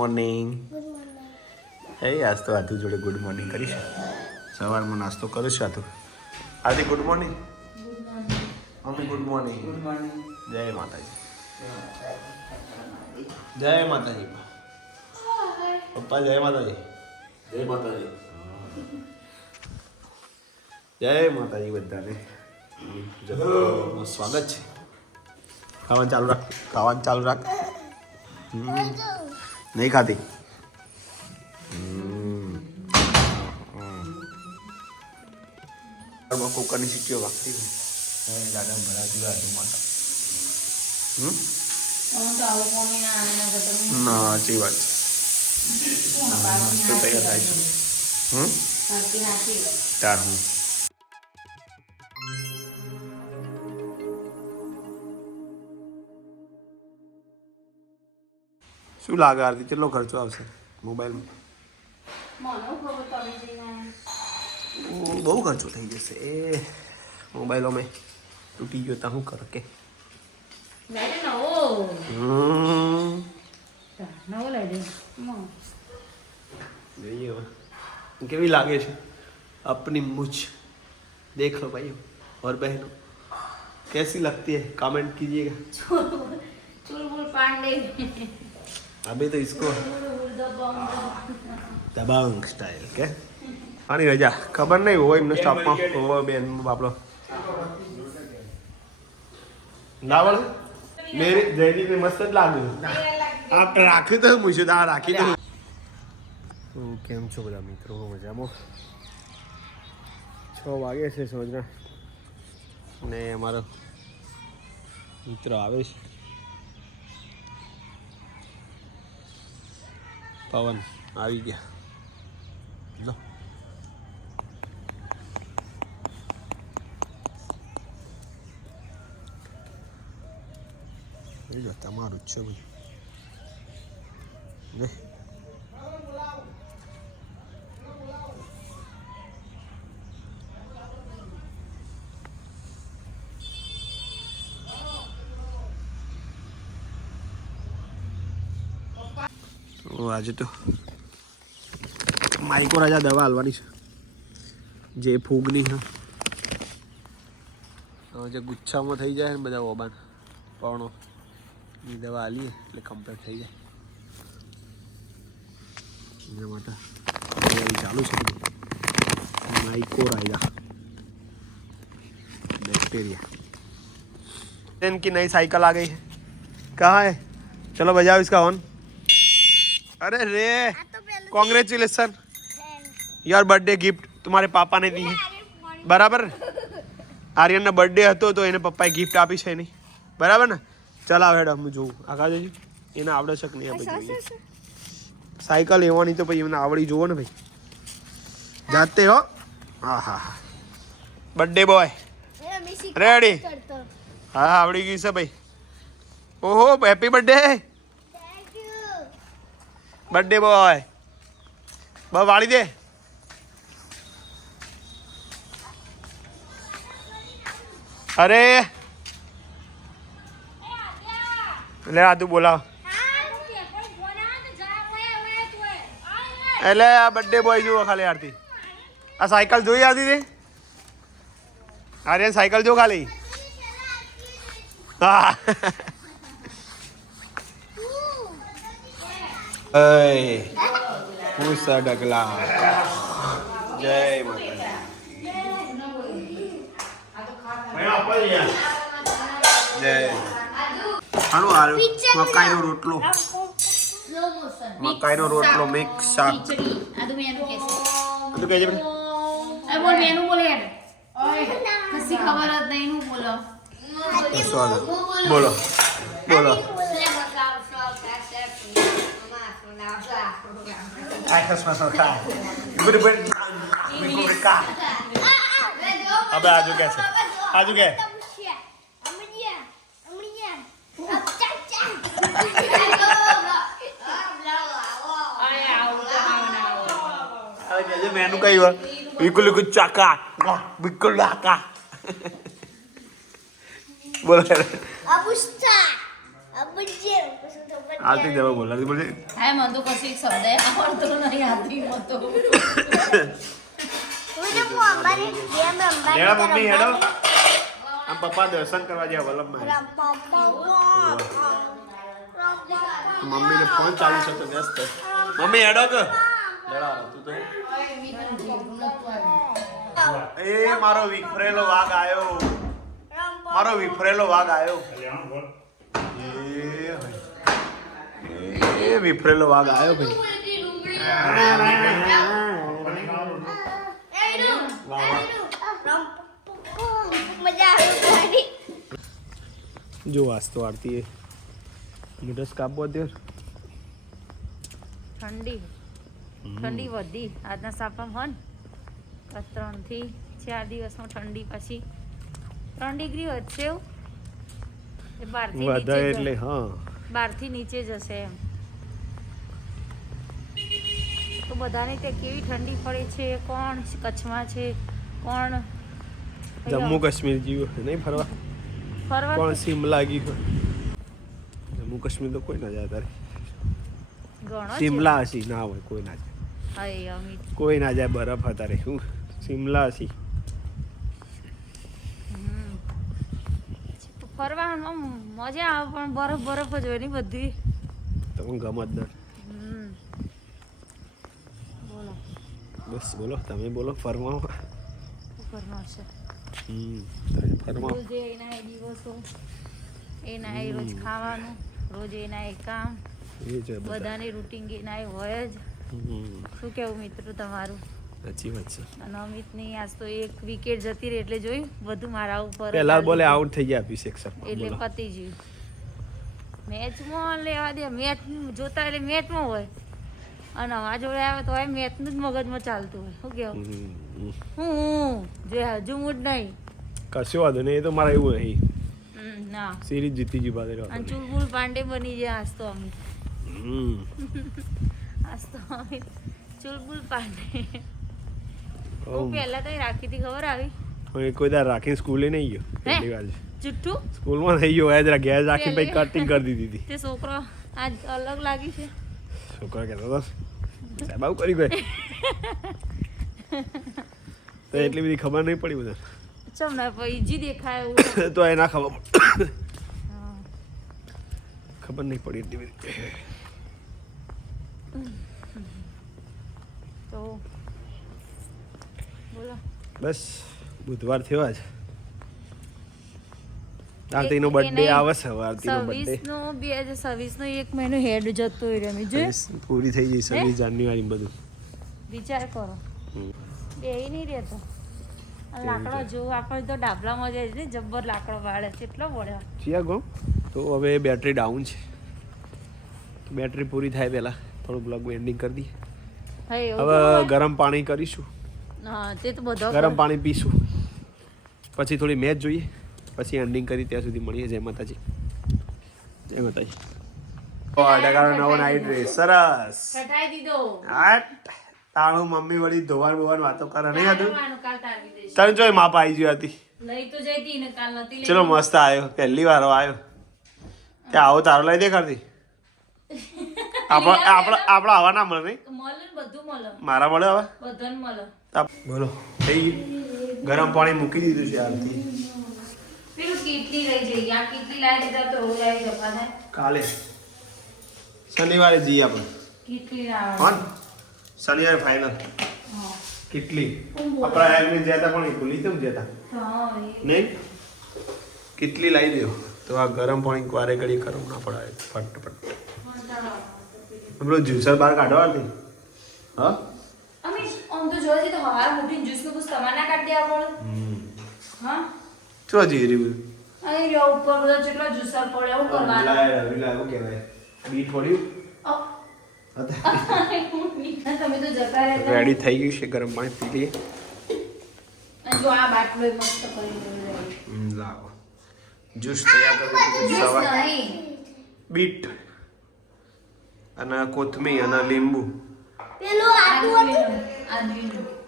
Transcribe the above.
Morning good હે આજ તો આધુ જોડે ગુડ મોર્નિંગ કરીશ. સવારમાં નાસ્તો કરીશ આધુ. આદિ good morning mummy good morning good morning જય માતાજી. જય માતાજી. પપ્પા જય માતાજી. જય માતાજી. જય માતાજી બધાને. સ્વાગત છે. ખાવાનું ચાલુ રાખ ખાવાનું ચાલુ રાખ. હમ. નહીં ખાતી કુકરની સીટીઓ વાગતી હોય. હે દાદા ભરાતી હોય હમ? ના સાચી વાત છે. તાર હું. શું લાગે આરતી કેટલો ખર્ચો આવશે મોબાઈલમાં મને ખબર તમે જઈને ઉમ, બહુ ખર્ચો થઈ જશે એ મોબાઈલોમાં તૂટી ગયો તા શું કર કે લઈ દે નવો હમ. નવો લઈ દે હમ. જોઈએ હવે કેવી લાગે છે अपनी मुझ देख लो भाई और बहनों कैसी लगती है कमेंट कीजिएगा ચુલબુલ પાંડે अभी तो इसको ચુલબુલ દબંગ દબાંગ સ્ટાઇલ કે આની રજા ખબર નહીં હોય એમને સ્ટાફમાં હોય બેન બાપડો ના વળે મેરી જયદીપ મસ્ત જ લાગ્યું આ રાખ્યું તો મુશે આ રાખી તો હું કેમ છો બધા મિત્રો મજામાં છ વાગે છે સોજના ને અમારો મિત્ર આવે છે પવન આવી ગયા. લો. તમારું જ છે બધું તો આજે તો માઇકો રાજા દવા હાલવાની છે જે ફૂગની છે હવે જે ગુચ્છામાં થઈ જાય ને બધા ઓબાન પવનો એ દવા હાલીએ એટલે કમ્પ્લીટ થઈ જાય એના માટે તૈયારી ચાલુ છે બધી માઇકો રાજા बैक्टीरिया इनकी नई साइकिल आ गई है कहाँ है चलो बजाओ इसका ऑन अरे रे कॉन्ग्रेचुलेसन योर बर्थडे गिफ्ट तुम्हारे पापा ने दी है બરાબર ને આર્યનનો બર્થડે હતો તો એને પપ્પાએ ગિફ્ટ આપી છે નહીં બરાબર ને ચાલ આવે હેડ અમે જોવું આગળ જઈએ એને આવડે છે કે નહીં આપણે જોઈએ સાયકલ લેવાની તો પછી એમને આવડી જોવો ને ભાઈ જાતે હો હા હા હા બર્થડે બોય રેડી હા હા આવડી ગઈ છે ભાઈ ઓહો હેપી બર્થડે બર્થડે બોય બ વાળી દે. અરે. લે આદુ બોલાવ. એટલે આ બર્થડે બોય જુઓ ખાલી આરતી. આ સાયકલ જોઈ આરતી તે? આર્યન સાયકલ જો ખાલી. હા. અય પૂસા ડગલા જય માતા જય હાલો હાલો મકાઈનો રોટલો મકાઈનો રોટલો મિક્સ શાક. મેનુ બધું કહે છે બેટા? એ બોલ મેનુ બોલે કશી ખબર જ નહીં હું બોલો. બોલો. બોલો. બોલો Ay, das war so klar. Bitte, bitte. અબે આજુ કે છે આજુ કે કે મેનુ વાર બિલકુલ બિલકુલ ચાકા બિલકુલ લાકા બોલો Abusta! આરતી દેવા બોલ આરતી બોલજે હા મને તો કશી શબ્દ આવડતો નહીં આથી મને તો. લેડા મમ્મી હેડો. આમ પપ્પા દર્શન કરવા જ્યાં વલભમાં મમ્મી મમ્મીને ફોન ચાલુ છે તો વ્યસ્ત. મમ્મી હેડો તો. લેડા તું તો એ મારો વિફરેલો વાઘ આવ્યો મારો વિફરેલો વાઘ આયો. એ વિફરેલો વાઘ આવ્યો ભાઈ. જો વાસ્તો આરતી એ. મુઢસ કાપવો દે ઠંડી. ઠંડી વધી. આજના સાપામાં હન. ત્રણથી ચાર દિવસમાં ઠંડી પછી. ત્રણ ડિગ્રી વધશે એવું? વધારે એટલે હા. બારથી નીચે જશે એમ. તો બધાને ત્યાં કેવી ઠંડી પડે છે? કોણ કચ્છમાં છે? કોણ જમ્મુ કાશ્મીર જીવ નહીં ફરવા? ફરવા કોણ સિમલા ગયું જમ્મુ કાશ્મીર તો કોઈ ના જાય તારે. શિમલા છે. સિમલા હસી ના હોય કોઈ ના જાય. કોઈ ના જાય બરફ હતા રે શું? સિમલા હસી. ફરવામાં મજા આવે પણ બરફ બરફ જ હોય ને બધી. તમે ગમત દર બોલો. બસ બોલો તમે બોલો ફરવા શું હમ તમે ફરવા રોજે એના એ દિવસો એના એ રોજ ખાવાનું રોજ એના એ કામ. બધાની. રૂટિન એના એ હોય જ. શું કેવું મિત્રો તમારું? સાચી વાત છે. અને અમિતની આજ તો એક વિકેટ જતી રહી એટલે જોયું બધું મારા ઉપર પહેલા બોલે આઉટ થઈ ગયા અભિષેક શર્મા એટલે પતી ગયું મેચમાં લેવા દે મેચ જોતા એટલે મેચમાં હોય. અને અમારા જોડે આવે તો મેચ મેચનું જ મગજમાં ચાલતું હોય. શું કેવું. હું જો હજુ મૂડ નહીં. કશો વાંધો નહીં એ તો મારે એવું નહીં ના. સિરીઝ જીતી ગઈ બાદ અને ચુલબુલ પાંડે બની જાય આજ તો અમિત. હમ. આજ તો અમિત ચુલબુલ પાંડે. હું પહેલા તો રાખી હતી ખબર આવી? હું કોઈ દાર રાખીને સ્કૂલે નહીં ગયો પહેલી વાર જુઠ્ઠું? સ્કૂલમાં થઈ ગયો ગેસ રાખીને પછી કટિંગ કરી દીધી હતી. તે છોકરો આજ અલગ લાગી છે. છોકરા કહેતો હતો સાહેબ આવું કરી તો એટલી બધી ખબર નહીં પડી બધા ચમ ના ઈજી દેખાય એવું. તો એ ના ખબર ખબર નહીં પડી એટલી બધી. તો બસ બુધવાર થયો આજ. આરતીનો બર્થડે આવે છે આરતીનો બર્થડે 26 નો બે હજાર છવ્વીસ નો એક મહિનો હેડ જતો રહ્યો રમી જો પૂરી થઈ ગઈ છવ્વીસ જાન્યુઆરી બધું. વિચાર કરો. હમ. બે નહીં રહેતો. આ લાકડો જો આપણે તો ડાબલામાં જાય છે જબ્બર લાકડો વાળે છે એટલો વળ્યો ચિયા ગો. તો હવે બેટરી ડાઉન છે. બેટરી પૂરી થાય પહેલા. થોડું બ્લોગ એન્ડિંગ કરી દઈએ. હવે ગરમ પાણી કરીશું. હા તે તો બધો ગરમ પાણી. પીશું. પછી થોડી મેચ જોઈએ. પછી એન્ડિંગ કરી ત્યાં સુધી મળીએ. જય માતાજી. જય માતાજી. અઢાર નવો નાઈટ ડ્રેસ સરસ. દીધો. આટ તાણું મમ્મી વળી ધોવાન બોવાણ વાતો કરે નહીં હતું? તને જોઈ માપ આવી ગઈ હતી. લઈ તો જઈ હતી ને કાલ નથી ચલો મસ્ત આવ્યો. પહેલી વાર આવ્યો. ત્યાં આવો તારો લઈ દેખાડતી? આપણા આપણા આપણા આવા. ના મળે નહીં? મળે બધું મળે. મારા મળે હવે? બધાને મળે. તાપ- બોલો. થઈ ગયું? ગરમ પાણી મૂકી દીધું છે આરતી પેલું કીટલી લઈ જઈએ. આ કીટલી લાવી દીધા તો રોજ આવી જવા કાલે. શનિવારે જઈએ આપણે. કીટલી શનિવારે ફાઇનલ કેટલી. આપણા એમને જ્યાં હતા પણ ભૂલી કેમ જતા નહીં? કેટલી લાવી દો. તો આ ગરમ પાણી વારે ઘડી કરવું ના પડાય ફટ ફટ પેલું જ્યુસર બહાર કાઢવા હતી હા? તો જોવા તો હવાર મોટી જ્યુસનું કુછ કાઢી દેવા હા? ચો જઈ રહ્યું અહીં રહ્યો ઉપર બધો જેટલો જ્યુસર પડે એવું કરવાનું? લાય રવિલા એવું કહેવાય? બીટ પડ્યું? રેડી થઈ ગયું છે ગરમ પાણી પી લઈએ. અને જો આ બાટલો મસ્ત કરી દીધો છે. હમ, લાવો. જ્યુસ તૈયાર કરી સવાર. બીટ. અને કોથમીર અને લીંબુ. પેલું આદુ 安居乐